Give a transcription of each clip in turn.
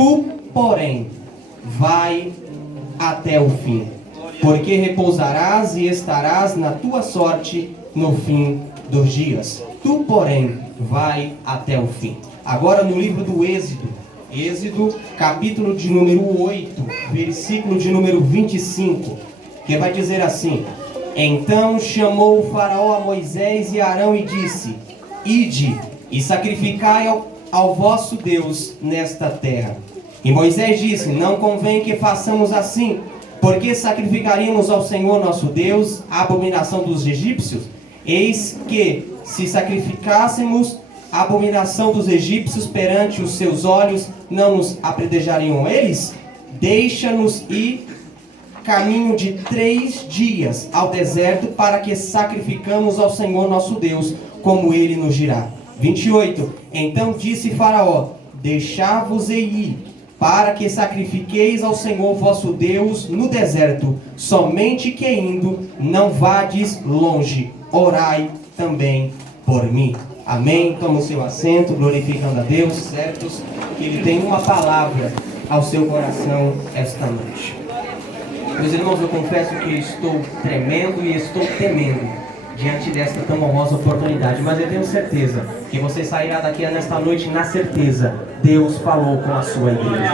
Tu, porém, vai até o fim, porque repousarás e estarás na tua sorte no fim dos dias. Tu, porém, vai até o fim. Agora no livro do Êxodo, capítulo de número 8, versículo de número 25, que vai dizer assim: Então chamou o faraó a Moisés e Arão e disse: Ide e sacrificai ao vosso Deus nesta terra. E Moisés disse: Não convém que façamos assim, porque sacrificaríamos ao Senhor nosso Deus a abominação dos egípcios. Eis que, se sacrificássemos a abominação dos egípcios perante os seus olhos, não nos apredejariam eles? Deixa-nos ir caminho de 3 dias ao deserto, para que sacrificamos ao Senhor nosso Deus, como ele nos dirá. 28. Então disse Faraó: Deixai-vos ir, para que sacrifiqueis ao Senhor vosso Deus no deserto, somente que indo não vades longe, orai também por mim. Amém? Toma o seu assento, glorificando a Deus, certos que Ele tem uma palavra ao seu coração esta noite. Meus irmãos, eu confesso que estou tremendo e estou temendo diante desta tão honrosa oportunidade, mas eu tenho certeza que você sairá daqui nesta noite na certeza: Deus falou com a sua igreja.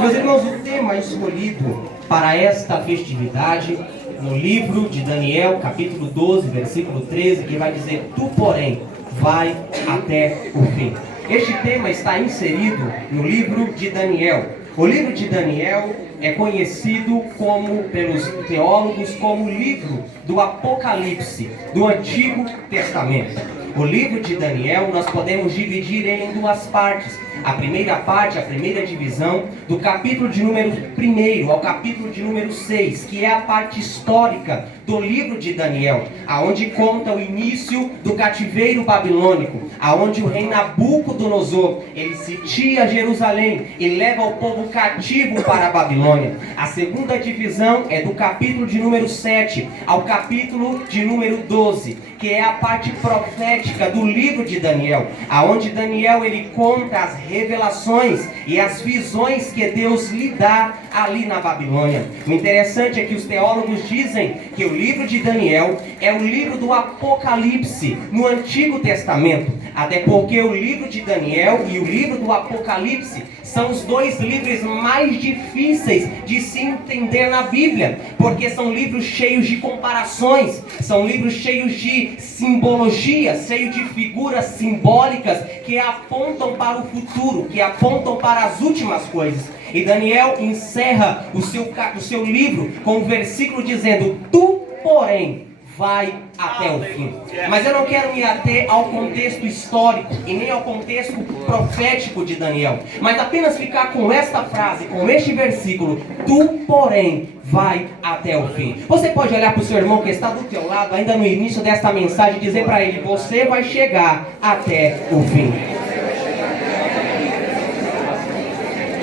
Meus irmãos, o tema escolhido para esta festividade, no livro de Daniel, capítulo 12, versículo 13, que vai dizer: Tu, porém, vai até o fim. Este tema está inserido no livro de Daniel. O livro de Daniel é conhecido pelos teólogos como o livro do Apocalipse, do Antigo Testamento. O livro de Daniel nós podemos dividir em 2 partes. A primeira parte, a primeira divisão, do capítulo de número 1 ao capítulo de número 6, que é a parte histórica do livro de Daniel, aonde conta o início do cativeiro babilônico, aonde o rei Nabucodonosor, ele sitia Jerusalém e leva o povo cativo para a Babilônia. A segunda divisão é do capítulo de número 7 ao capítulo de número 12, que é a parte profética do livro de Daniel, aonde Daniel ele conta as revelações e as visões que Deus lhe dá ali na Babilônia. O interessante é que os teólogos dizem que o livro de Daniel é o livro do Apocalipse no Antigo Testamento, até porque o livro de Daniel e o livro do Apocalipse são os 2 livros mais difíceis de se entender na Bíblia, porque são livros cheios de comparações, são livros cheios de simbologia, cheios de figuras simbólicas que apontam para o futuro, que apontam para as últimas coisas. E Daniel encerra o seu livro com um versículo dizendo: Tu, porém, vai até o fim. Mas eu não quero me ater ao contexto histórico e nem ao contexto profético de Daniel, mas apenas ficar com esta frase, com este versículo: Tu, porém, vai até o fim. Você pode olhar para o seu irmão que está do teu lado, ainda no início desta mensagem, e dizer para ele: você vai chegar até o fim.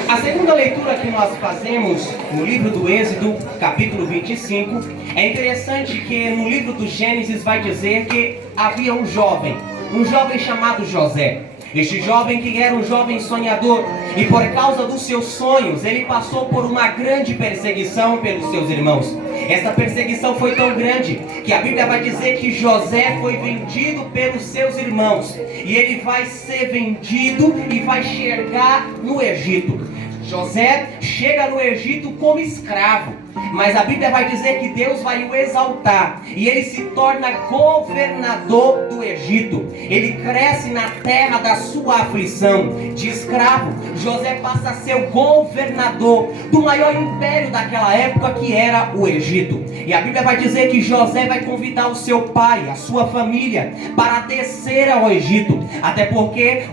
A segunda leitura que nós fazemos no livro do Êxodo, capítulo 25, é interessante que no livro do Gênesis vai dizer que havia um jovem chamado José. Este jovem que era um jovem sonhador, e por causa dos seus sonhos, ele passou por uma grande perseguição pelos seus irmãos. Essa perseguição foi tão grande que a Bíblia vai dizer que José foi vendido pelos seus irmãos, e ele vai ser vendido e vai chegar no Egito. José chega no Egito como escravo, mas a Bíblia vai dizer que Deus vai o exaltar e ele se torna governador do Egito. Ele cresce na terra da sua aflição. De escravo, José passa a ser o governador do maior império daquela época, que era o Egito. E a Bíblia vai dizer que José vai convidar o seu pai, a sua família, para descer ao Egito, até porque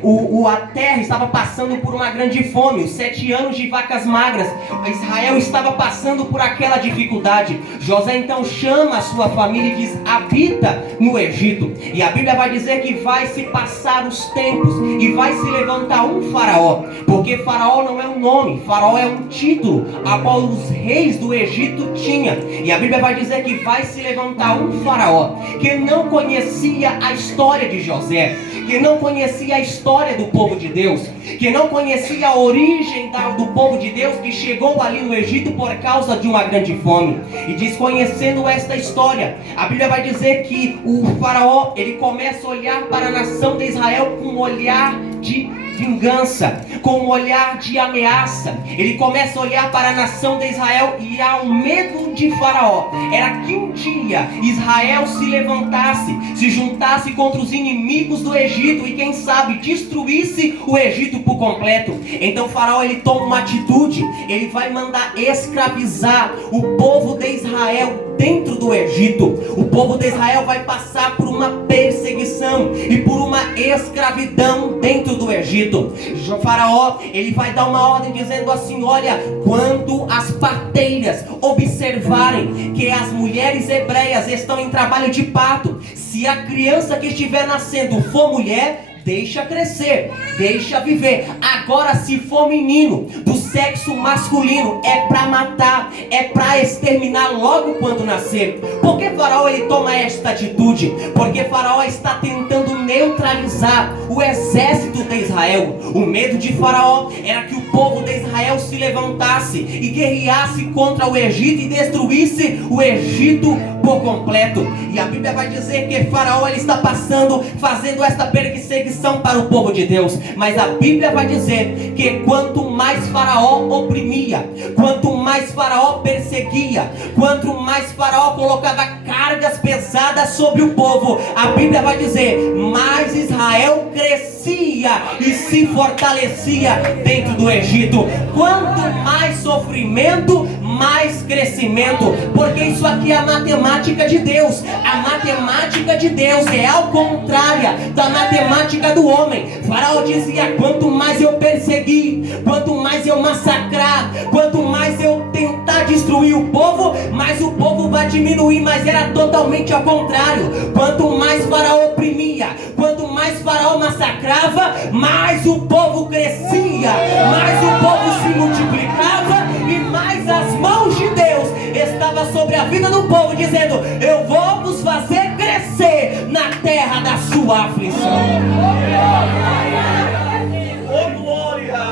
a terra estava passando por uma grande fome, os 7 anos de vacas magras. Israel estava passando por aquela dificuldade. José então chama a sua família e diz: habita no Egito. E a Bíblia vai dizer que vai se passar os tempos e vai se levantar um faraó, porque faraó não é um nome, faraó é um título a qual os reis do Egito tinham. E a Bíblia vai dizer que vai se levantar um faraó que não conhecia a história de José, que não conhecia a história do povo de Deus, que não conhecia a origem do povo de Deus, que chegou ali no Egito por causa de uma grande fome. E desconhecendo esta história, a Bíblia vai dizer que o faraó, ele começa a olhar para a nação de Israel com um olhar de vingança, com um olhar de ameaça. Ele começa a olhar para a nação de Israel e ao medo de faraó era que um dia Israel se levantasse, se juntasse contra os inimigos do Egito e quem sabe destruísse o Egito por completo. Então faraó, ele toma uma atitude, ele vai mandar escravizar o povo de Israel dentro do Egito. O povo de Israel vai passar por uma perseguição e por uma escravidão dentro do Egito. O faraó, ele vai dar uma ordem dizendo assim: olha, quando as parteiras observarem que as mulheres hebreias estão em trabalho de parto, se a criança que estiver nascendo for mulher, deixa crescer, deixa viver. Agora, se for menino do sexo masculino, é para matar, é para exterminar logo quando nascer. Por que faraó, ele toma esta atitude? Porque faraó está tentando neutralizar o exército de Israel. O medo de faraó era que o povo de Israel se levantasse e guerreasse contra o Egito e destruísse o Egito por completo. E a Bíblia vai dizer que faraó, ele está fazendo esta perseguição para o povo de Deus. Mas a Bíblia vai dizer que quanto mais faraó oprimia, quanto mais faraó perseguia, quanto mais faraó colocava cargas pesadas sobre o povo, a Bíblia vai dizer, mais Israel crescia e se fortalecia dentro do Egito. Quanto mais sofrimento, mais crescimento. Porque isso aqui é a matemática de Deus. A matemática de Deus é ao contrário da matemática do homem. Faraó dizia: quanto mais eu perseguir, quanto mais eu massacrar, quanto mais eu tentar destruir o povo, mais o povo vai diminuir. Mas era totalmente ao contrário. Quanto mais faraó oprimia, quanto mais faraó massacrava, mais o povo crescia, mais o povo se multiplicava e mais as mãos de Deus estavam sobre a vida do povo, dizendo: eu vou vos fazer crescer na terra da sua aflição.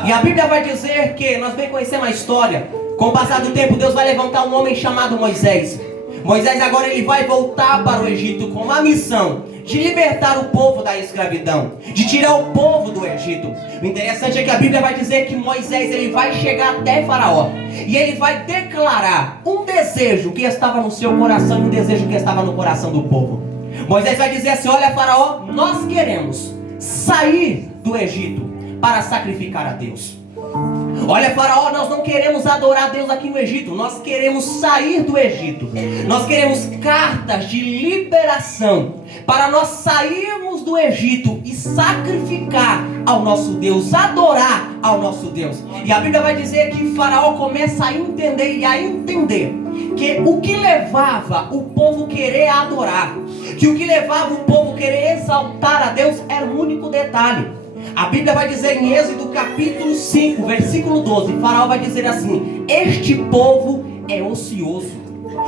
E a Bíblia vai dizer que, nós bem conhecemos a história, com o passar do tempo Deus vai levantar um homem chamado Moisés. Moisés agora ele vai voltar para o Egito com uma missão de libertar o povo da escravidão, de tirar o povo do Egito. O interessante é que a Bíblia vai dizer que Moisés ele vai chegar até Faraó e ele vai declarar um desejo que estava no seu coração e um desejo que estava no coração do povo. Moisés vai dizer assim: olha, Faraó, nós queremos sair do Egito para sacrificar a Deus. Olha, Faraó, nós não queremos adorar a Deus aqui no Egito, nós queremos sair do Egito. Nós queremos cartas de liberação para nós sairmos do Egito e sacrificar ao nosso Deus, adorar ao nosso Deus. E a Bíblia vai dizer que Faraó começa a entender que o que levava o povo querer adorar, que o que levava o povo querer exaltar a Deus era um único detalhe. A Bíblia vai dizer em Êxodo capítulo 5, versículo 12, Faraó vai dizer assim: este povo é ocioso.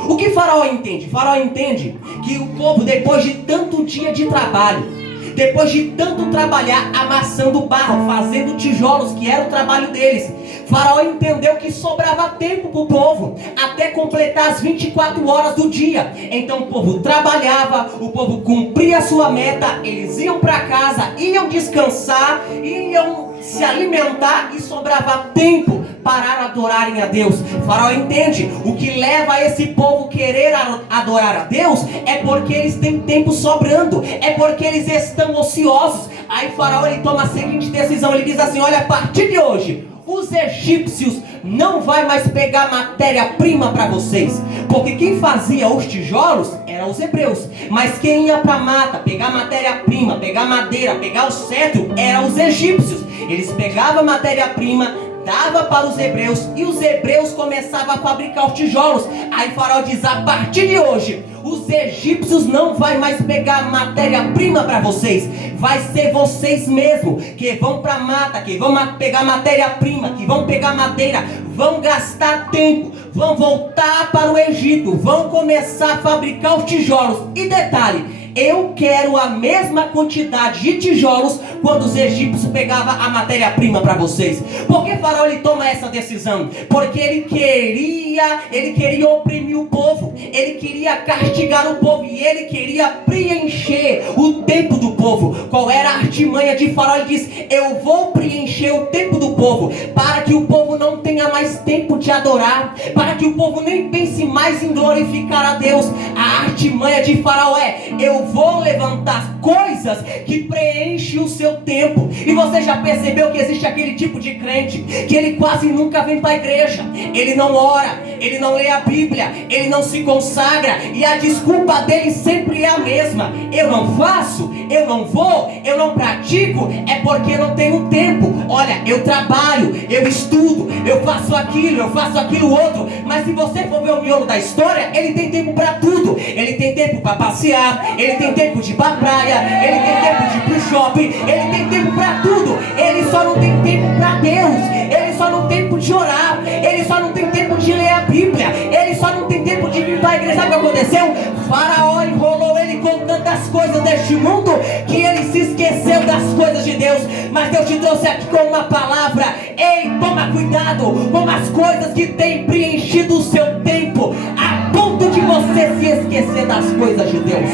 O que Faraó entende? Faraó entende que o povo, depois de tanto dia de trabalho, depois de tanto trabalhar amassando barro, fazendo tijolos, que era o trabalho deles, Faraó entendeu que sobrava tempo para o povo até completar as 24 horas do dia. Então o povo trabalhava, o povo cumpria a sua meta, eles iam para casa, iam descansar, iam se alimentar e sobrava tempo para adorarem a Deus. Faraó entende, o que leva esse povo querer adorar a Deus é porque eles têm tempo sobrando, é porque eles estão ociosos. Aí Faraó ele toma a seguinte decisão, ele diz assim: olha, a partir de hoje os egípcios não vai mais pegar matéria-prima para vocês, porque quem fazia os tijolos eram os hebreus, mas quem ia para a mata pegar matéria-prima, pegar madeira, pegar o cedro, eram os egípcios. Eles pegavam matéria-prima, dava para os hebreus e os hebreus começavam a fabricar os tijolos. Aí Faraó diz: a partir de hoje os egípcios não vai mais pegar matéria-prima para vocês, vai ser vocês mesmos que vão para a mata, que vão pegar matéria-prima, que vão pegar madeira, vão gastar tempo, vão voltar para o Egito, vão começar a fabricar os tijolos. E detalhe, eu quero a mesma quantidade de tijolos quando os egípcios pegavam a matéria-prima para vocês. Por que Faraó ele toma essa decisão? Porque ele queria oprimir o povo, ele queria castigar o povo e ele queria preencher o tempo do povo. Qual era a artimanha de Faraó? Ele diz: eu vou preencher o tempo do povo, para que o povo não tenha mais tempo de adorar, para que o povo nem pense mais em glorificar a Deus. A artimanha de Faraó é: eu vou levantar coisas que preenchem o seu tempo. E você já percebeu que existe aquele tipo de crente que ele quase nunca vem para a igreja, ele não ora, ele não lê a Bíblia, ele não se consagra, e a desculpa dele sempre é a mesma: eu não faço, eu não vou, eu não pratico, é porque não tenho tempo. Olha, eu trabalho, eu estudo, eu faço aquilo outro. Mas se você for ver o miolo da história, ele tem tempo para tudo. Ele tem tempo para passear, ele tem tempo de ir pra praia, ele tem tempo de ir pro shopping, ele tem tempo para tudo. Ele só não tem tempo para Deus, ele só não tem tempo de orar, ele só não tem tempo de ler a Bíblia, ele só não tem tempo de vir para a igreja. Sabe o que aconteceu? Faraó enrolou ele com tantas coisas deste mundo que ele se esqueceu das coisas de Deus. Mas Deus te trouxe aqui com uma palavra: ei, toma cuidado com as coisas que têm preenchido o seu tempo, a ponto de você se esquecer das coisas de Deus.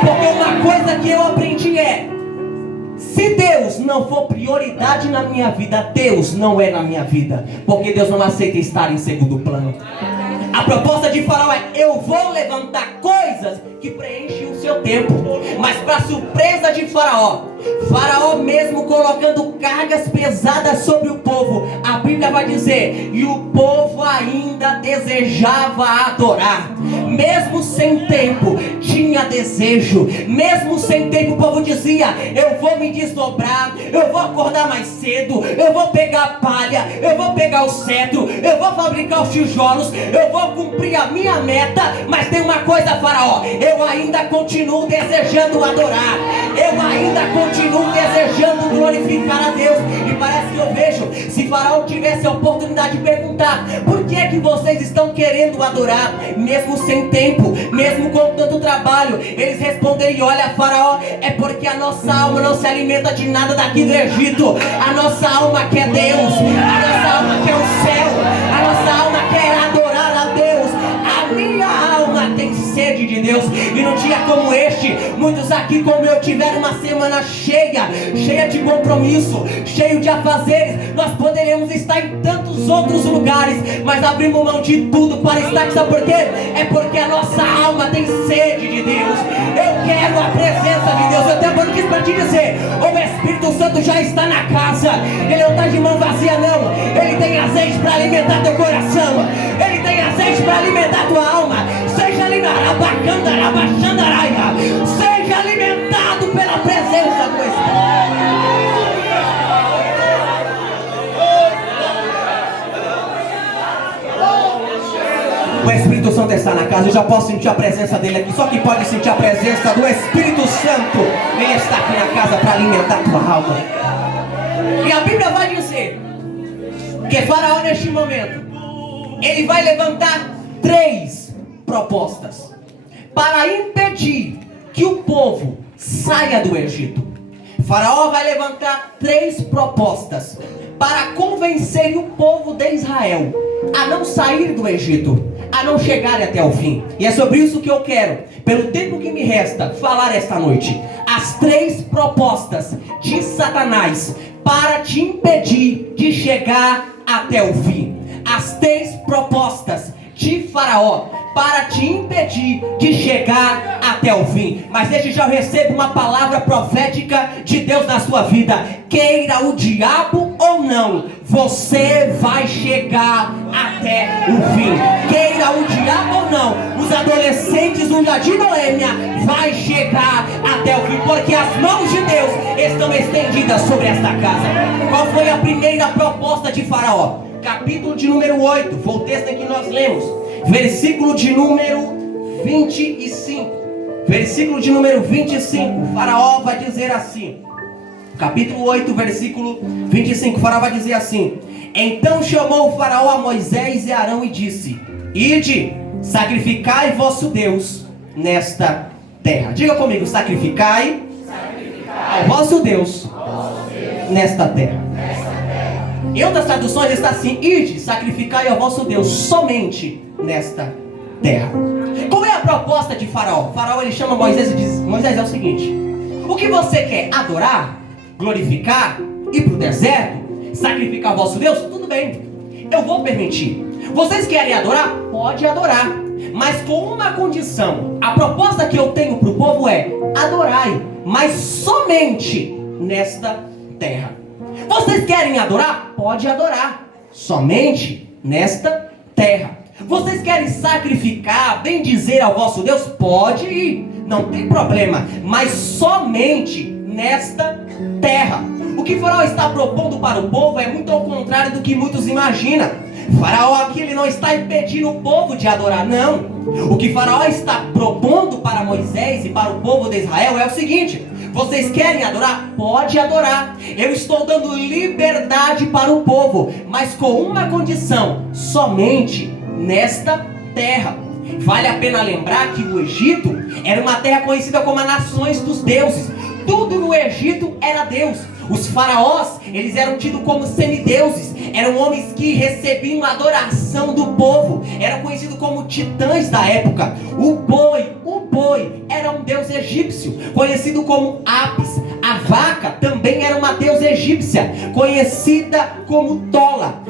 Porque uma coisa que eu aprendi é: se Deus não for prioridade na minha vida, Deus não é na minha vida, porque Deus não aceita estar em segundo plano. A proposta de Faraó é: eu vou levantar coisas que preenchem o seu tempo. Mas para surpresa de Faraó mesmo colocando cargas pesadas sobre o povo, a Bíblia vai dizer: e o povo ainda desejava adorar. Mesmo sem tempo, tinha desejo. Mesmo sem tempo, o povo dizia: eu vou me desdobrar, eu vou acordar mais cedo, eu vou pegar a palha, eu vou pegar o cetro, eu vou fabricar os tijolos, eu vou cumprir a minha meta. Mas tem uma coisa, Faraó: eu ainda continuo desejando adorar, eu ainda continuo desejando glorificar a Deus. E parece que eu vejo, se Faraó tivesse a oportunidade de perguntar: por que é que vocês estão querendo adorar, mesmo sem tempo, mesmo com tanto trabalho, eles responderiam: olha, Faraó, é porque a nossa alma não se alimenta de nada daqui do Egito. A nossa alma quer Deus, a nossa alma quer o céu, a nossa alma quer adorar a Deus. A minha alma tem sede de Deus. E num dia como este, muitos aqui como eu tiveram uma semana cheia de compromisso, cheio de afazeres. Nós poderíamos estar em tantos outros lugares, mas abrimos mão de tudo para estar aqui. Sabe por quê? É porque a nossa alma tem sede de Deus. Eu quero a presença de Deus. Eu tenho algo para te dizer: o Espírito Santo já está na casa. Ele não está de mão vazia, não. Ele tem azeite para alimentar teu coração, ele tem azeite para alimentar tua alma. Seja seja alimentado pela presença do Espírito. O Espírito Santo está na casa. Eu já posso sentir a presença dele aqui. Só quem pode sentir a presença do Espírito Santo, ele está aqui na casa para alimentar a tua alma. E a Bíblia vai dizer que Faraó, neste momento, ele vai levantar 3 propostas para impedir que o povo saia do Egito. Faraó vai levantar 3 propostas para convencer o povo de Israel a não sair do Egito, a não chegar até o fim. E é sobre isso que eu quero, pelo tempo que me resta, falar esta noite. As 3 propostas de Satanás para te impedir de chegar até o fim. As 3 propostas de Faraó para te impedir de chegar até o fim. Mas desde já eu recebo uma palavra profética de Deus na sua vida: queira o diabo ou não, você vai chegar até o fim. Queira o diabo ou não, os adolescentes do Jardim Noêmia vai chegar até o fim, porque as mãos de Deus estão estendidas sobre esta casa. Qual foi a primeira proposta de Faraó? Capítulo de número 8, foi o texto em que nós lemos, versículo de número 25. Versículo de número 25, Faraó vai dizer assim, capítulo 8, versículo 25, Faraó vai dizer assim: então chamou o Faraó a Moisés e Arão e disse: ide, sacrificai vosso Deus nesta terra. Diga comigo, sacrificai ao vosso Deus nesta terra. Em outras traduções está assim: ide, sacrificai ao vosso Deus somente nesta terra. Qual é a proposta de Faraó? Faraó, ele chama Moisés e diz: Moisés, é o seguinte, o que você quer? Adorar? Glorificar? Ir para o deserto? Sacrificar ao vosso Deus? Tudo bem, eu vou permitir. Vocês querem adorar? Pode adorar, mas com uma condição. A proposta que eu tenho para o povo é: adorai, mas somente nesta terra. Vocês querem adorar? Pode adorar, somente nesta terra. Vocês querem sacrificar, bem dizer ao vosso Deus? Pode ir, não tem problema, mas somente nesta terra. O que Faraó está propondo para o povo é muito ao contrário do que muitos imaginam. Faraó aqui, ele não está impedindo o povo de adorar, não. O que Faraó está propondo para Moisés e para o povo de Israel é o seguinte: vocês querem adorar? Pode adorar. Eu estou dando liberdade para o povo, mas com uma condição: somente nesta terra. Vale a pena lembrar que o Egito era uma terra conhecida como as nações dos deuses. Tudo no Egito era Deus. Os faraós, eles eram tidos como semideuses. Eram homens que recebiam a adoração do povo. Eram conhecidos como titãs da época. O boi era um deus egípcio, conhecido como Apis. A vaca também era uma deusa egípcia, conhecida como Tola.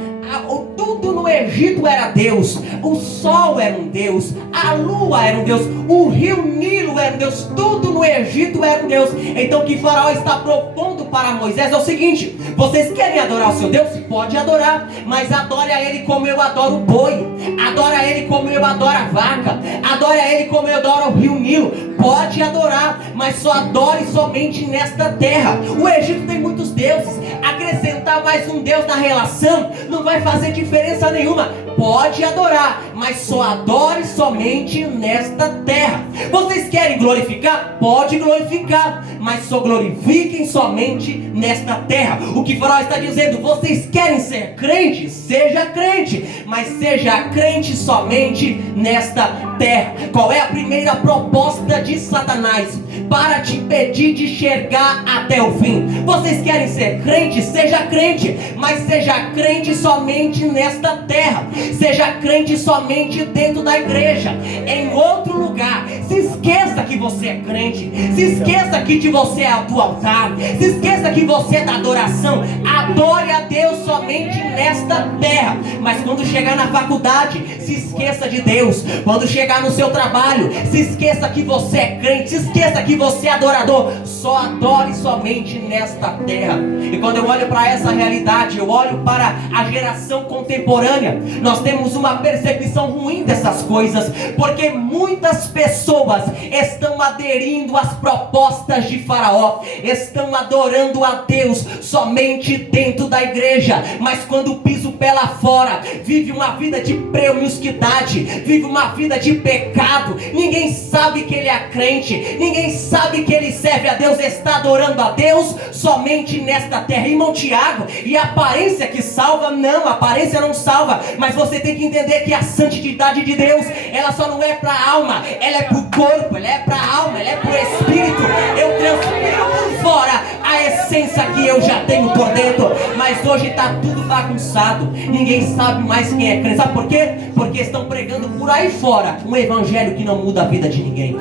Tudo no Egito era Deus. O sol era um Deus, a lua era um Deus, o rio Nilo era um Deus. Tudo no Egito era um Deus. Então o que Faraó está propondo para Moisés é o seguinte: vocês querem adorar o seu Deus? Pode adorar, mas adore a Ele como eu adoro o boi, adore a Ele como eu adoro a vaca, adore a Ele como eu adoro o rio Nilo. Pode adorar, mas só adore somente nesta terra. O Egito tem muitos deuses. Acrescentar mais um Deus na relação não vai fazer diferença nenhuma. Pode adorar, mas só adore somente nesta terra. Vocês querem glorificar? Pode glorificar, mas só glorifiquem somente nesta terra. O que Faraó está dizendo: vocês querem ser crente? Seja crente, mas seja crente somente nesta terra. Qual é a primeira proposta de Satanás para te impedir de chegar até o fim? Vocês querem ser crente? Seja crente, mas seja crente somente nesta terra. Seja crente somente dentro da igreja. Em outro lugar, se esqueça que você é crente. Se esqueça que de você é do altar. Se esqueça que você é da adoração. Adore a Deus somente nesta terra. Mas quando chegar na faculdade, se esqueça de Deus. Quando chegar no seu trabalho, se esqueça que você é crente. Se esqueça que você é adorador. Só adore somente nesta terra. E quando eu olho para essa realidade, eu olho para a geração contemporânea, nós temos uma percepção ruim dessas coisas, porque muitas pessoas estão aderindo às propostas de Faraó, estão adorando a Deus somente dentro da igreja, mas quando pisa o pé lá fora, vive uma vida de promiscuidade, vive uma vida de pecado. Ninguém sabe que ele é crente, ninguém sabe que ele serve a Deus, está adorando a Deus somente nesta terra. Irmão Tiago, e a aparência que salva? Não, a aparência não salva, mas você tem que entender que a santidade de Deus, ela só não é para a alma, ela é para o corpo, ela é para a alma, ela é para o espírito. Eu transfiro por fora a essência que eu já tenho por dentro, mas hoje está tudo bagunçado, ninguém sabe mais quem é crente. Sabe por quê? Porque estão pregando por aí fora um evangelho que não muda a vida de ninguém.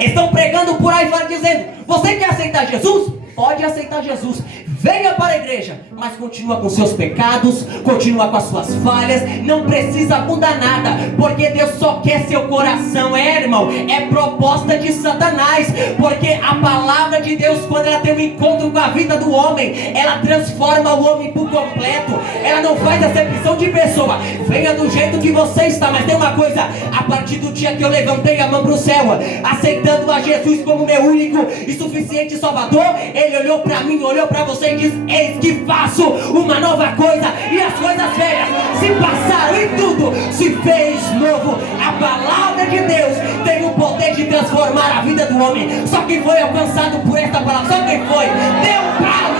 Estão pregando por aí fora dizendo: você quer aceitar Jesus? Pode aceitar Jesus, venha para a igreja, mas continua com seus pecados, continua com as suas falhas, não precisa mudar nada, porque Deus só quer seu coração. Irmão, é proposta de Satanás, porque a palavra de Deus, quando ela tem um encontro com a vida do homem, ela transforma o homem por completo. Ela não faz acepção de pessoa. Venha do jeito que você está, mas tem uma coisa: a partir do dia que eu levantei a mão para o céu, aceitando a Jesus como meu único e suficiente Salvador, Ele olhou para mim, olhou para você e diz: eis que faço uma nova coisa, e as coisas velhas se passaram e tudo se fez novo. A palavra de Deus tem o poder de transformar a vida do homem. Só quem foi alcançado por esta palavra, só quem foi, deu um brado.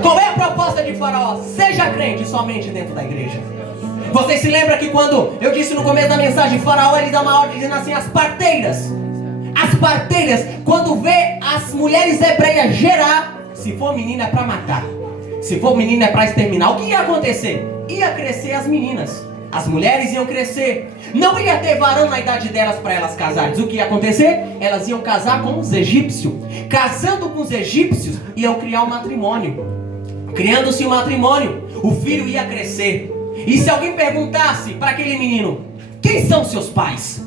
Qual é a proposta de Faraó? Seja crente somente dentro da igreja. Você se lembra que quando eu disse no começo da mensagem, Faraó ele dá uma ordem dizendo assim, as parteiras, quando vê as mulheres hebreias gerar, se for menina é para matar, se for menina é para exterminar. O que ia acontecer? Ia crescer as meninas, as mulheres iam crescer, não ia ter varão na idade delas para elas casarem. O que ia acontecer? Elas iam casar com os egípcios. Casando com os egípcios, iam criar um matrimônio. Criando-se um matrimônio, o filho ia crescer. E se alguém perguntasse para aquele menino, quem são seus pais?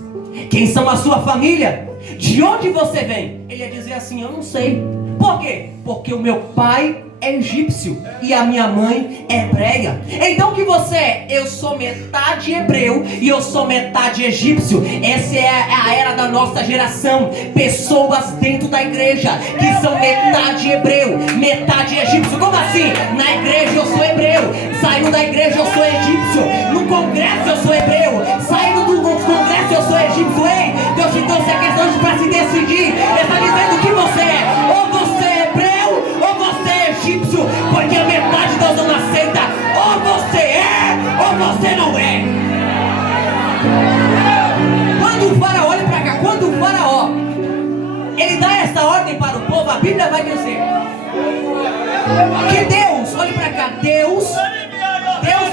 Quem são a sua família? De onde você vem? Ele ia dizer assim, eu não sei. Por quê? Porque o meu pai é egípcio e a minha mãe é hebreia. Então o que você é? Eu sou metade hebreu e eu sou metade egípcio. Essa é a era da nossa geração. Pessoas dentro da igreja que são metade hebreu, metade egípcio. Como assim? Na igreja eu sou hebreu, saindo da igreja eu sou egípcio, no congresso eu sou hebreu, saindo do congresso eu sou egípcio. Ei, Deus te trouxe a questão para se decidir. Ele está dizendo o que você é. Ou você é hebreu ou você é egípcio, porque a metade Deus não aceita. Ou você é ou você não é. Quando o faraó, olha para cá, quando o faraó ele dá essa ordem para o povo, a Bíblia vai dizer que Deus, olha para cá, Deus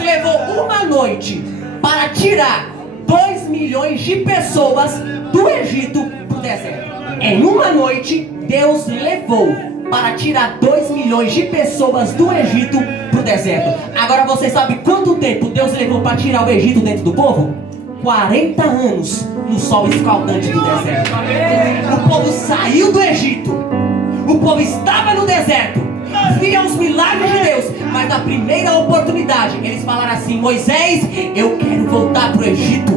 levou uma noite para tirar 2 milhões de pessoas do Egito para o deserto. Em uma noite, Deus levou para tirar 2 milhões de pessoas do Egito para o deserto. Agora você sabe quanto tempo Deus levou para tirar o Egito dentro do povo? 40 anos no sol escaldante do deserto. O povo saiu do Egito, o povo estava no deserto, via os milagres de Deus, mas na primeira oportunidade eles falaram assim, Moisés, eu quero voltar para o Egito.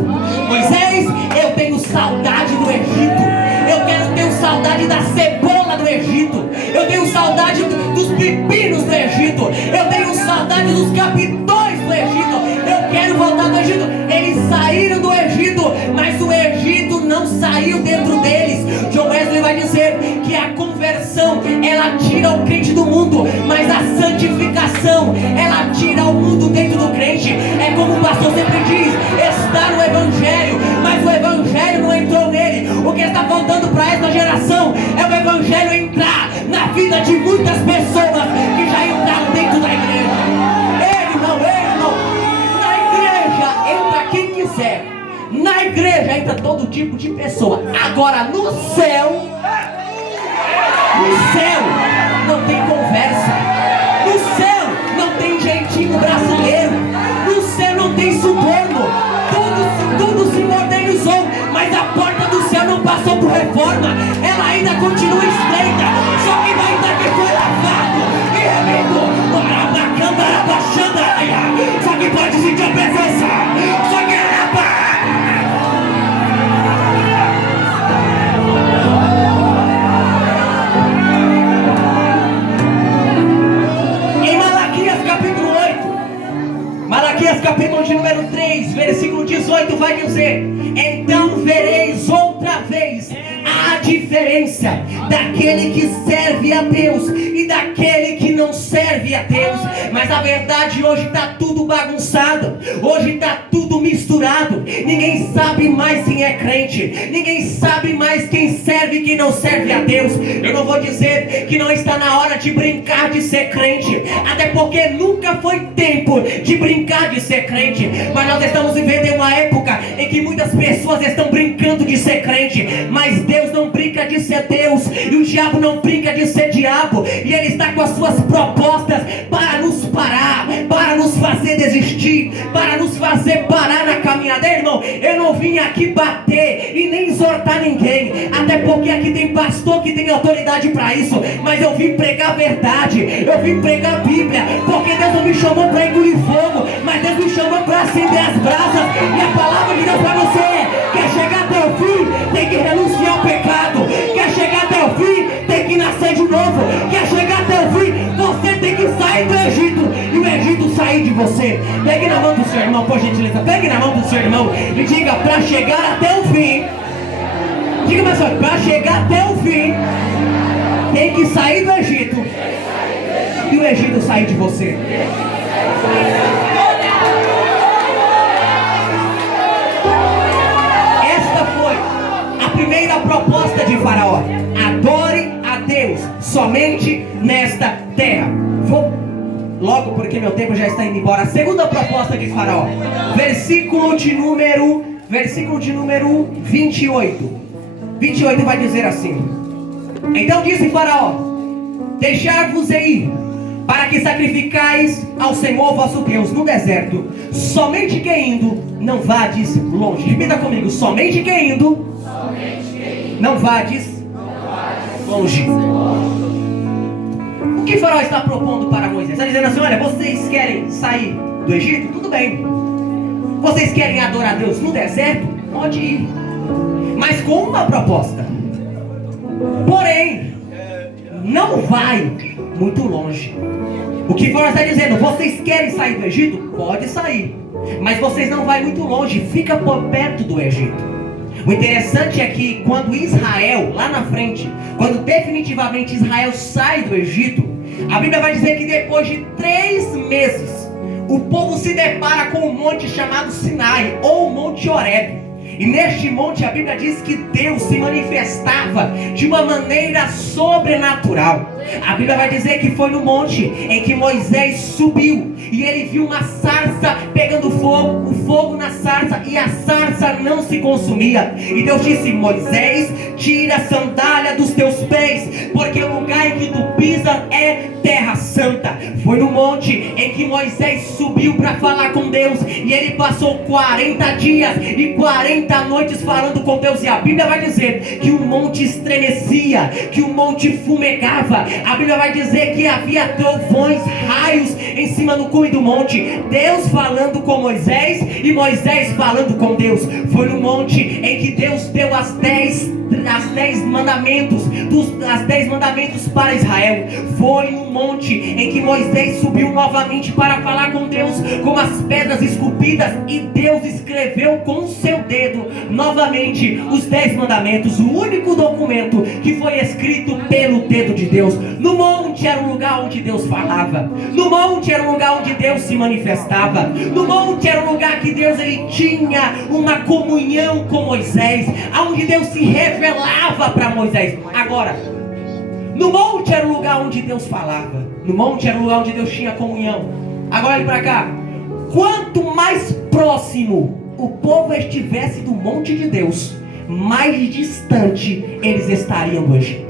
Moisés, eu tenho saudade do Egito. Eu tenho saudade da cebola do Egito. Eu tenho saudade dos pepinos do Egito. Eu tenho saudade dos capitões do Egito. Eu quero voltar do Egito. Eles saíram do Egito, mas o Egito não saiu dentro deles. John Wesley vai dizer que a conversão, ela tira o crente do mundo, mas a santificação, ela tira o mundo dentro do crente. É como o pastor sempre diz, está no Evangelho, mas o Evangelho não entrou nele. O que está faltando para essa geração é o Evangelho entrar na vida de muitas pessoas que já entraram dentro da igreja. Irmão, na igreja entra quem quiser, na igreja entra todo tipo de pessoa. Agora no céu não tem conversa, no céu não tem jeitinho brasileiro, no céu não tem suborno, tudo se modernizou, mas a porta do céu não passou por reforma, ela ainda continua estreita, só que vai estar que foi lavado e remido, só que pode sentir a presença, só que Malaquias capítulo de número 3, versículo 18 vai dizer, então vereis outra vez a diferença daquele que serve a Deus e daquele que não serve a Deus. Mas a verdade hoje está tudo bagunçado, hoje está tudo misturado, ninguém sabe mais quem é crente, ninguém sabe mais quem serve e quem não serve a Deus. Eu não vou dizer que não está na hora de brincar de ser crente, até porque nunca foi tempo de brincar de ser crente, mas nós estamos vivendo em uma época em que muitas pessoas estão brincando de ser crente, mas Deus não brinca de ser Deus, e o diabo não brinca de ser diabo, e ele está com as suas propostas para nos parar, para nos fazer desistir, para nos fazer parar na caminhada. Irmão, eu não vim aqui bater e nem exortar ninguém, até porque aqui tem pastor que tem autoridade para isso, mas eu vim pregar a verdade, eu vim pregar a Bíblia, porque Deus não me chamou para engolir fogo, mas Deus me chamou para acender as brasas. E a palavra de Deus para você é, quer chegar até o fim, tem que renunciar ao pecado, quer chegar até o fim, tem que nascer de novo, quer chegar até o fim, você tem que sair do Egito, e o Egito sair de você. Pegue na mão do seu irmão, por gentileza, pegue na mão do seu irmão e diga, para chegar até o fim, diga mais forte, para chegar até o fim, tem que sair do Egito, e o Egito sair de você. a proposta de Faraó? Adore a Deus somente nesta terra. Vou logo, porque meu tempo já está indo embora. A segunda proposta de Faraó, versículo de número 28. 28 vai dizer assim: então disse Faraó: deixar-vos-ei para que sacrificais ao Senhor vosso Deus no deserto, somente que indo não vades longe. Repita comigo: somente que indo não vades longe. O que Faraó está propondo para Moisés? Está dizendo assim: olha, vocês querem sair do Egito? Tudo bem. Vocês querem adorar a Deus no deserto? Pode ir, mas com uma proposta. Porém, não vai muito longe. O que Faraó está dizendo: vocês querem sair do Egito? Pode sair, mas vocês não vão muito longe. Fica por perto do Egito. O interessante é que quando Israel, lá na frente, quando definitivamente Israel sai do Egito, a Bíblia vai dizer que depois de 3 meses, o povo se depara com um monte chamado Sinai, ou Monte Horebe. E neste monte a Bíblia diz que Deus se manifestava de uma maneira sobrenatural. A Bíblia vai dizer que foi no monte em que Moisés subiu e ele viu uma sarça pegando fogo, o fogo na sarça, e a sarça não se consumia. E Deus disse: Moisés, tira a sandália dos teus pés, porque o lugar em que tu pisas é terra santa. Foi no monte em que Moisés subiu para falar com Deus, e ele passou 40 dias e 40 noites falando com Deus. E a Bíblia vai dizer que o monte estremecia, que o monte fumegava. A Bíblia vai dizer que havia trovões, raios em cima do cume do monte. Deus falando com Moisés e Moisés falando com Deus. Foi no monte em que Deus deu as 10 mandamentos, as 10 mandamentos para Israel. Foi no monte em que Moisés subiu novamente para falar com Deus, com as pedras esculpidas, e Deus escreveu com o seu dedo novamente os 10 mandamentos, o único documento que foi escrito pelo dedo de Deus. No monte era um lugar onde Deus falava, no monte era um lugar onde Deus se manifestava, no monte era um lugar que Deus ele tinha uma comunhão com Moisés, onde Deus se revelava para Moisés. Agora, no monte era o lugar onde Deus falava, no monte era o lugar onde Deus tinha comunhão. Agora olhe para cá: quanto mais próximo o povo estivesse do monte de Deus, mais distante eles estariam do Egito.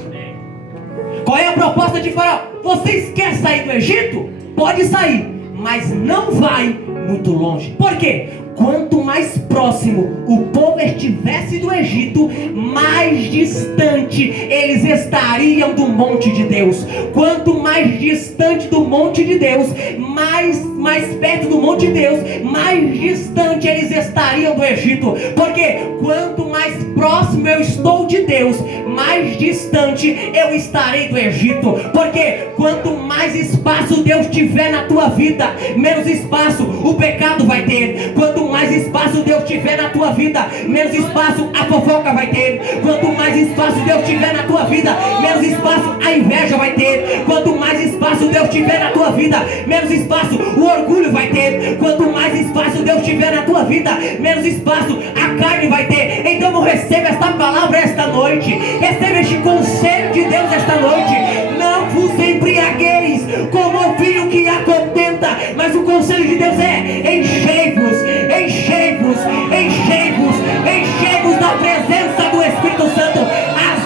Qual é a proposta de Faraó? Vocês querem sair do Egito? Pode sair, mas não vai muito longe. Por quê? Quanto mais próximo o povo estivesse do Egito, mais distante eles estariam do monte de Deus. Quanto mais distante do monte de Deus, mais perto do monte de Deus, mais distante eles estariam do Egito. Porque quanto mais próximo eu estou de Deus, mais distante eu estarei do Egito. Porque quanto mais espaço Deus tiver na tua vida, menos espaço o pecado vai ter. Quanto mais espaço Deus tiver na tua vida, menos espaço a fofoca vai ter. Quanto mais espaço Deus tiver na tua vida, menos espaço a inveja vai ter. Quanto mais espaço Deus tiver na tua vida, menos espaço o orgulho vai ter. Quanto mais espaço Deus tiver na tua vida, menos espaço a carne vai ter. Então receba esta palavra esta noite, receba este conselho de Deus esta noite. Não vos embriagueis como o vinho que acontenta, mas o conselho de Deus é: enchei-vos, enchei-vos, enchei-vos, enchei-vos da presença do Espírito Santo.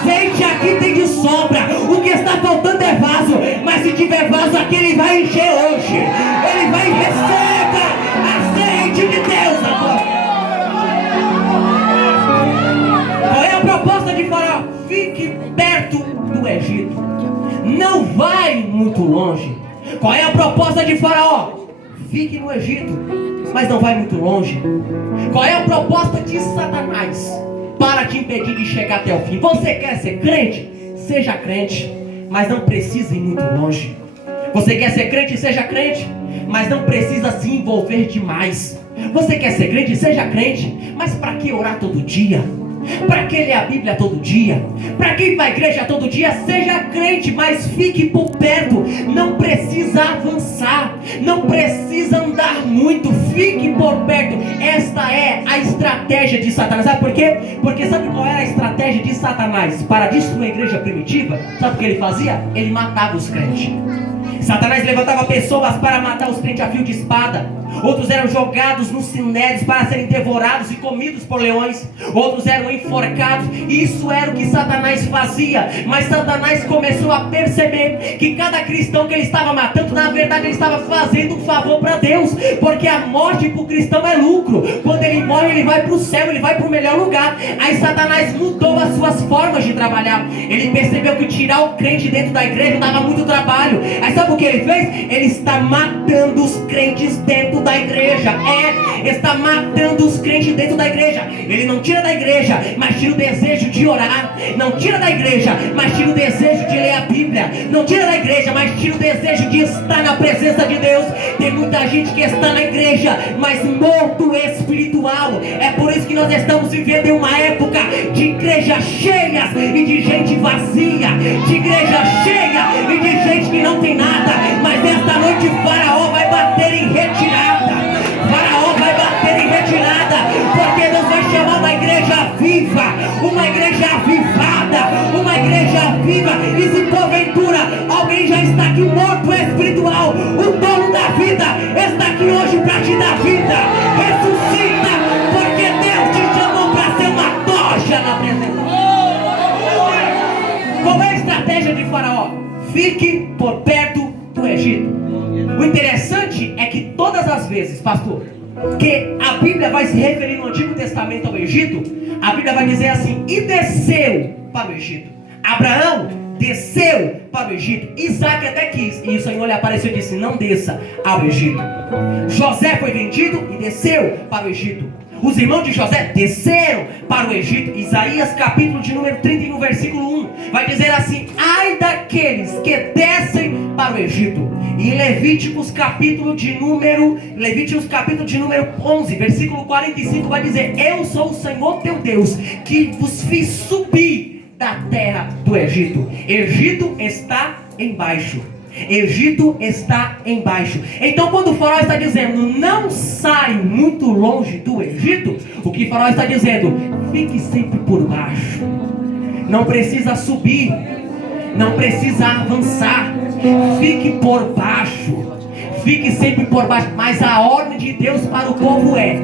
Azeite aqui tem de sobra, o que está faltando é vaso, mas se tiver vaso aqui, ele vai encher hoje. Ele vai receber azeite de Deus agora. Qual é a proposta de Faraó? Fique perto do Egito, não vai muito longe. Qual é a proposta de Faraó? Fique no Egito, mas não vai muito longe. Qual é a proposta de Satanás para te impedir de chegar até o fim? Você quer ser crente? Seja crente, mas não precisa ir muito longe. Você quer ser crente? Seja crente, mas não precisa se envolver demais. Você quer ser crente? Seja crente, mas para que orar todo dia? Para que ler a Bíblia todo dia? Para que ir para a igreja todo dia? Seja crente, mas fique por perto. Não precisa precisa avançar, não precisa andar muito, fique por perto. Esta é a estratégia de Satanás. Sabe por quê? Porque sabe qual era a estratégia de Satanás para destruir a igreja primitiva? Sabe o que ele fazia? Ele matava os crentes. Satanás levantava pessoas para matar os crentes a fio de espada. Outros eram jogados nos sinérios para serem devorados e comidos por leões. Outros eram enforcados. Isso era o que Satanás fazia. Mas Satanás começou a perceber que cada cristão que ele estava matando, na verdade ele estava fazendo um favor para Deus, porque a morte para o cristão é lucro. Quando ele morre, ele vai para o céu, ele vai para o melhor lugar. Aí Satanás mudou as suas formas de trabalhar. Ele percebeu que tirar o crente dentro da igreja dava muito trabalho. Aí sabe o que ele fez? Ele está matando os crentes dentro da igreja. Está matando os crentes dentro da igreja. Ele não tira da igreja, mas tira o desejo de orar. Não tira da igreja, mas tira o desejo de ler a Bíblia. Não tira da igreja, mas tira o desejo de estar na presença de Deus. Tem muita gente que está na igreja, mas morto espiritual. É por isso que nós estamos vivendo em uma época de igrejas cheias e de gente vazia, de igreja cheia e de gente que não tem nada. Mas esta noite Faraó vai bater em retirada. Faraó vai bater em retirada, porque Deus vai chamar uma igreja viva, uma igreja avivada, uma igreja viva. E se porventura alguém já está aqui morto espiritual, o dono da vida está aqui hoje para te dar vida. Ressuscita, porque Deus te chamou para ser uma tocha na presença. Qual é a estratégia de Faraó? Fique por perto do Egito. O interessante é que todas as vezes, pastor, que a Bíblia vai se referir no Antigo Testamento ao Egito, a Bíblia vai dizer assim: e desceu para o Egito. Abraão desceu para o Egito. Isaac até quis, e o Senhor lhe apareceu e disse: não desça ao Egito. José foi vendido e desceu para o Egito. Os irmãos de José desceram para o Egito. Isaías capítulo de número 31, versículo 1 vai dizer assim: ai daqueles que descem para o Egito. E em Levíticos capítulo de número 11, versículo 45 vai dizer: eu sou o Senhor teu Deus, que vos fiz subir da terra do Egito. Egito está embaixo. Egito está embaixo. Então quando o Faraó está dizendo não sai muito longe do Egito, o que o Faraó está dizendo: fique sempre por baixo. Não precisa subir, não precisa avançar, fique por baixo. Fique sempre por baixo. Mas a ordem de Deus para o povo é: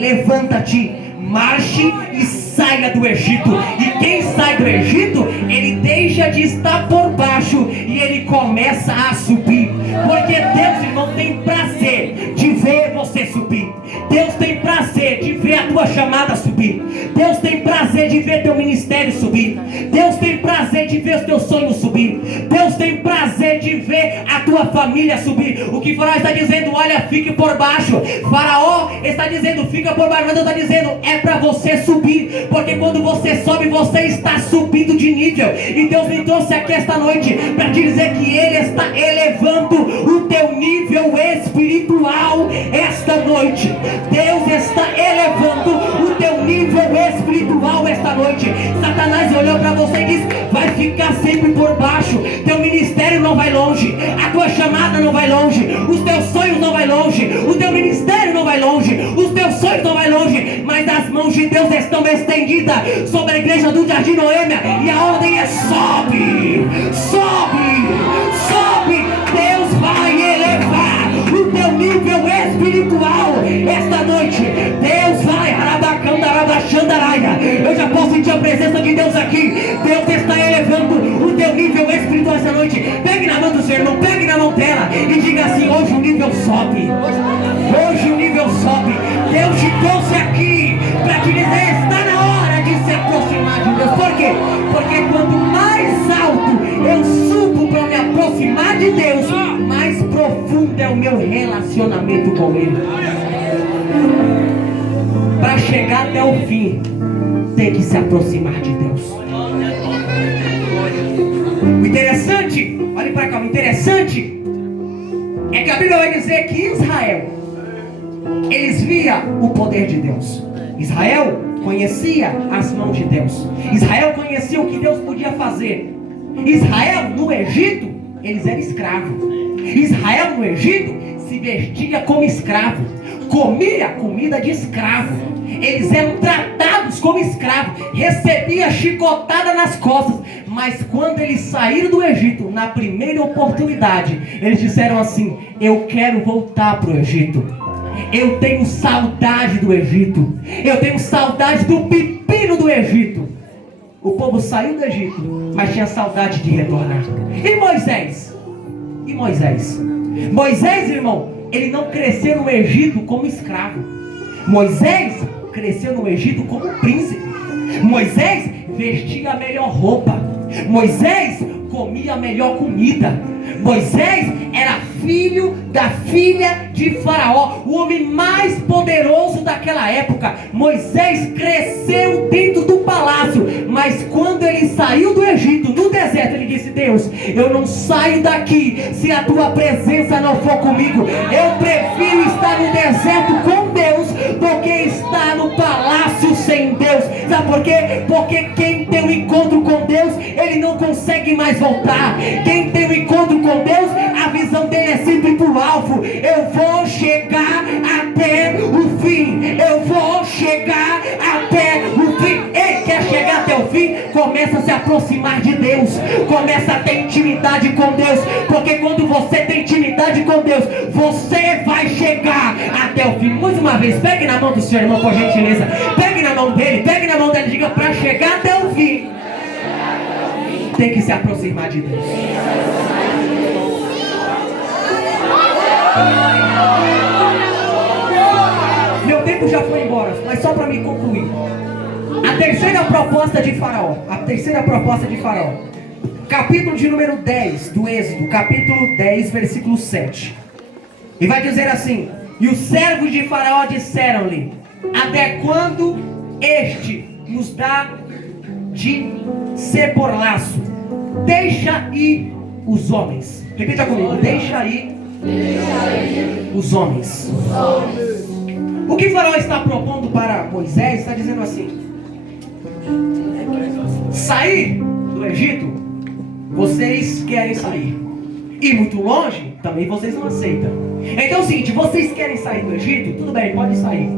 levanta-te, marche e saia do Egito. E quem sai do Egito, ele deixa de estar por baixo e ele começa a subir. Porque Deus, irmão, tem prazer de ver você subir. Deus tem prazer de ver a tua chamada subir. Deus tem prazer de ver teu ministério subir. Deus tem prazer de ver os teus sonhos subir. Deus tem prazer de ver a tua família subir. O que Faraó está dizendo: olha, fique por baixo. Faraó está dizendo: fica por baixo. Mas Deus está dizendo: é para você subir. Porque quando você sobe, você está subindo de nível. E Deus me trouxe aqui esta noite para te dizer que Ele está elevando o teu nível espiritual esta noite. Deus está elevando o teu nível espiritual esta noite. Satanás olhou para você e disse: vai ficar sempre por baixo. Teu ministério não vai longe, a tua chamada não vai longe, os teus sonhos não vai longe, o teu ministério não vai longe, os teus sonhos não vai longe. Mas as mãos de Deus estão estendidas sobre a igreja do Jardim Noêmia, e a ordem é: sobe, sobe, sobe. Deus vai elevar o teu nível espiritual esta noite. Deus vai, eu já posso sentir a presença de Deus aqui. Deus está elevando o teu nível espiritual esta noite. Pegue na mão do seu irmão, pegue na mão dela e diga assim: hoje o nível sobe. Hoje o nível sobe. Deus te trouxe aqui para te dizer: está na hora de se aproximar de Deus. Por quê? Porque quanto mais alto eu subo para me aproximar de Deus, mais profundo é o meu relacionamento com Ele. Para chegar até o fim, tem que se aproximar de Deus. O interessante, olhe para cá, o interessante é que a Bíblia vai dizer que Israel, eles viam o poder de Deus. Israel conhecia as mãos de Deus. Israel conhecia o que Deus podia fazer. Israel no Egito eles eram escravos. Israel no Egito se vestia como escravo, comia comida de escravo, eles eram tratados como escravos, recebia chicotada nas costas. Mas quando eles saíram do Egito, na primeira oportunidade, eles disseram assim: eu quero voltar para o Egito, eu tenho saudade do Egito, eu tenho saudade do pepino do Egito. O povo saiu do Egito, mas tinha saudade de retornar. E Moisés? E Moisés? Moisés, irmão, ele não cresceu no Egito como escravo. Moisés cresceu no Egito como príncipe. Moisés vestia a melhor roupa. Moisés comia a melhor comida. Moisés era filho da filha de Faraó, o homem mais poderoso daquela época. Moisés cresceu dentro do palácio, mas quando ele saiu do Egito, no deserto, ele disse: Deus, eu não saio daqui se a tua presença não for comigo. Eu prefiro estar no deserto com Deus do que estar no palácio sem Deus. Sabe por quê? Porque quem tem um encontro com Deus, ele não consegue mais voltar. Quem tem um encontro com Deus, a visão dele é sempre pro alvo. Eu vou chegar até o fim. Eu vou chegar até o fim. Ei, quer chegar até o fim? Começa a se aproximar de Deus. Começa a ter intimidade com Deus. Porque quando você tem intimidade com Deus, você vai chegar até o fim. Mais uma vez, pegue na mão do seu irmão, por gentileza. Pegue na mão dele, pegue na mão dele e diga: para chegar até o fim, tem que se aproximar de Deus. Meu tempo já foi embora, mas só para me concluir. A terceira proposta de Faraó. A terceira proposta de Faraó. Capítulo de número 10 do Êxodo, capítulo 10, versículo 7. E vai dizer assim: e os servos de Faraó disseram-lhe: até quando este nos dá de ser por laço? Deixa ir os homens. Repita comigo: deixa ir os homens. O que Faraó está propondo para Moisés? Está dizendo assim: sair do Egito, vocês querem sair. Ir muito longe, também vocês não aceitam. Então é o seguinte: vocês querem sair do Egito? Tudo bem, pode sair,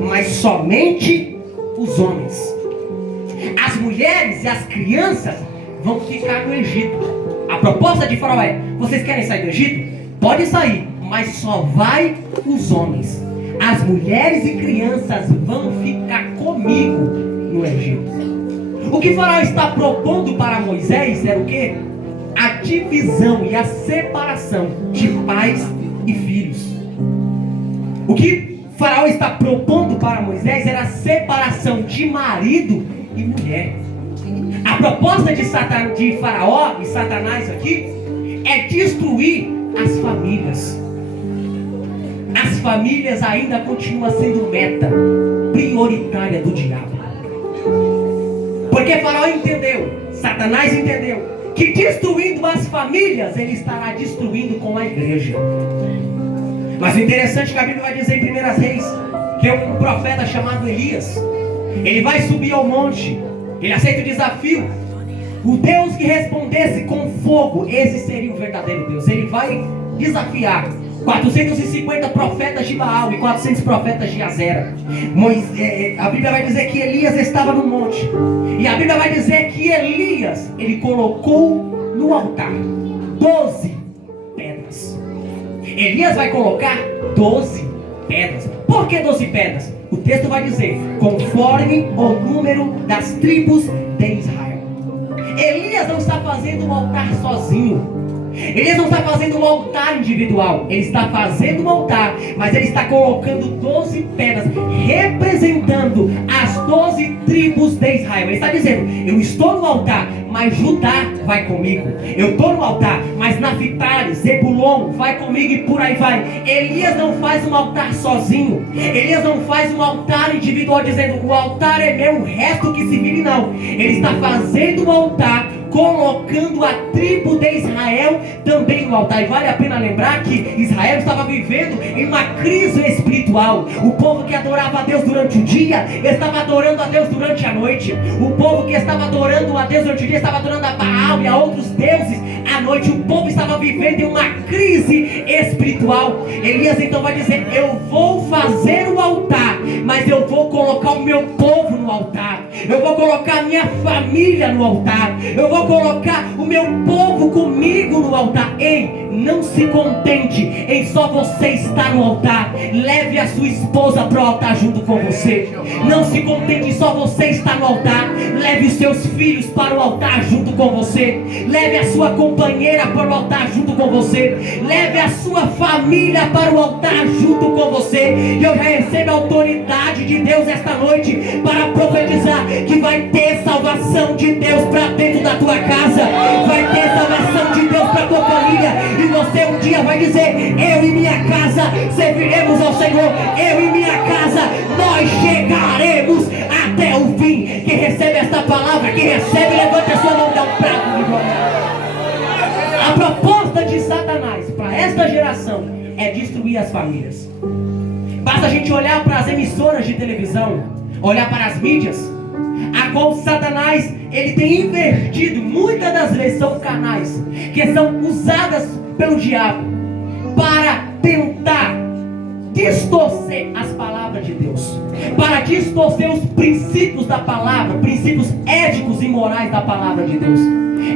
mas somente os homens. As mulheres e as crianças vão ficar no Egito. A proposta de Faraó é: vocês querem sair do Egito? Pode sair, mas só vai os homens. As mulheres e crianças vão ficar comigo no Egito. O que Faraó está propondo para Moisés era o quê? A divisão e a separação de pais e filhos. O que Faraó está propondo para Moisés era a separação de marido e mulher. A proposta de Faraó e Satanás aqui é destruir as famílias. As famílias ainda continuam sendo meta prioritária do diabo. Porque Faraó entendeu, Satanás entendeu, que destruindo as famílias, ele estará destruindo com a igreja. Mas o interessante é que a Bíblia vai dizer em 1 Reis que um profeta chamado Elias, ele vai subir ao monte, ele aceita o desafio. O Deus que respondesse com fogo, esse seria o verdadeiro Deus. Ele vai desafiar 450 profetas de Baal e 400 profetas de Azera. A Bíblia vai dizer que Elias estava no monte. E a Bíblia vai dizer que Elias, ele colocou no altar 12 pedras. Elias vai colocar 12 pedras. Por que 12 pedras? O texto vai dizer: conforme o número das tribos de Israel. Elias não está fazendo um altar sozinho. Elias não está fazendo um altar individual. Ele está fazendo um altar, mas ele está colocando 12 pedras, representando as 12 tribos de Israel. Ele está dizendo: eu estou no altar, mas Judá vai comigo. Eu estou no altar, mas Naftali, Zebulon vai comigo, e por aí vai. Elias não faz um altar sozinho. Elias não faz um altar individual dizendo: o altar é meu, o resto que se vire. Não. Ele está fazendo um altar colocando a tribo de Israel também no altar. E vale a pena lembrar que Israel estava vivendo em uma crise espiritual. O povo que adorava a Deus durante o dia estava adorando a Deus durante a noite. O povo que estava adorando a Deus durante o dia estava adorando a Baal e a outros deuses à noite. O povo estava vivendo em uma crise espiritual. Elias então vai dizer: eu vou fazer o altar, mas eu vou colocar o meu povo no altar, eu vou colocar a minha família no altar, eu vou colocar o meu povo comigo no altar. Ei, não se contente em só você estar no altar. Leve a sua esposa para o altar junto com você. Não se contente em só você estar no altar. Leve os seus filhos para o altar junto com você. Leve a sua companheira para o altar junto com você. Leve a sua família para o altar junto com você. E eu já recebo a autoridade de Deus esta noite para profetizar que vai ter salvação de Deus para dentro da tua casa. Vai ter salvação de Deus para a tua família. E você um dia vai dizer: eu e minha casa serviremos ao Senhor. Eu e minha casa, nós chegaremos até o fim. Quem recebe esta palavra, quem recebe, levante a sua mão e dá um prato de glória. A proposta de Satanás para esta geração é destruir as famílias. Basta a gente olhar para as emissoras de televisão, olhar para as mídias, a qual Satanás ele tem invertido. Muitas das vezes são canais que são usadas pelo diabo para tentar distorcer as palavras de Deus, para distorcer os princípios da palavra, princípios éticos e morais da palavra de Deus.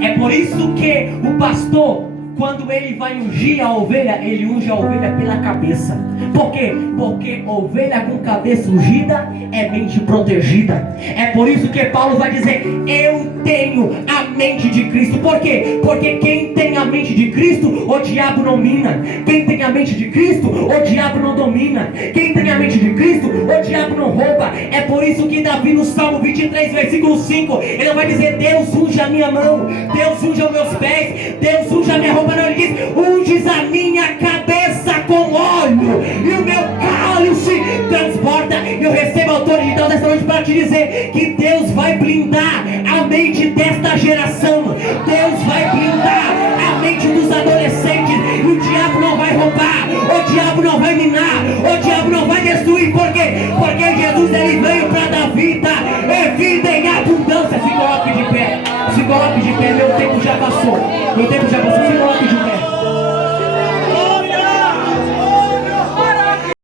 É por isso que o pastor, quando ele vai ungir a ovelha, ele unge a ovelha pela cabeça. Por quê? Porque ovelha com cabeça ungida é mente protegida. É por isso que Paulo vai dizer: eu tenho a mente de Cristo. Por quê? Porque quem tem a mente de Cristo, o diabo não mina. Quem tem a mente de Cristo, o diabo não domina. Quem tem a mente de Cristo, o diabo não rouba. É por isso que Davi no Salmo 23, versículo 5, ele vai dizer: Deus unge a minha mão, Deus unge os meus pés, Deus unge a minha roupa. Não, ele diz: unges a minha cabeça com óleo e o meu cálice transborda. Eu recebo a autoridade desta noite para te dizer que Deus vai blindar a mente desta geração. Deus vai blindar a mente dos adolescentes. E o diabo não vai roubar, o diabo não vai minar, o diabo não vai destruir. Por quê? Porque Jesus ele veio para dar vida, é vida em abundância. Se coloque de pé, se coloque de pé. Meu tempo já passou, meu tempo já passou. Se coloque de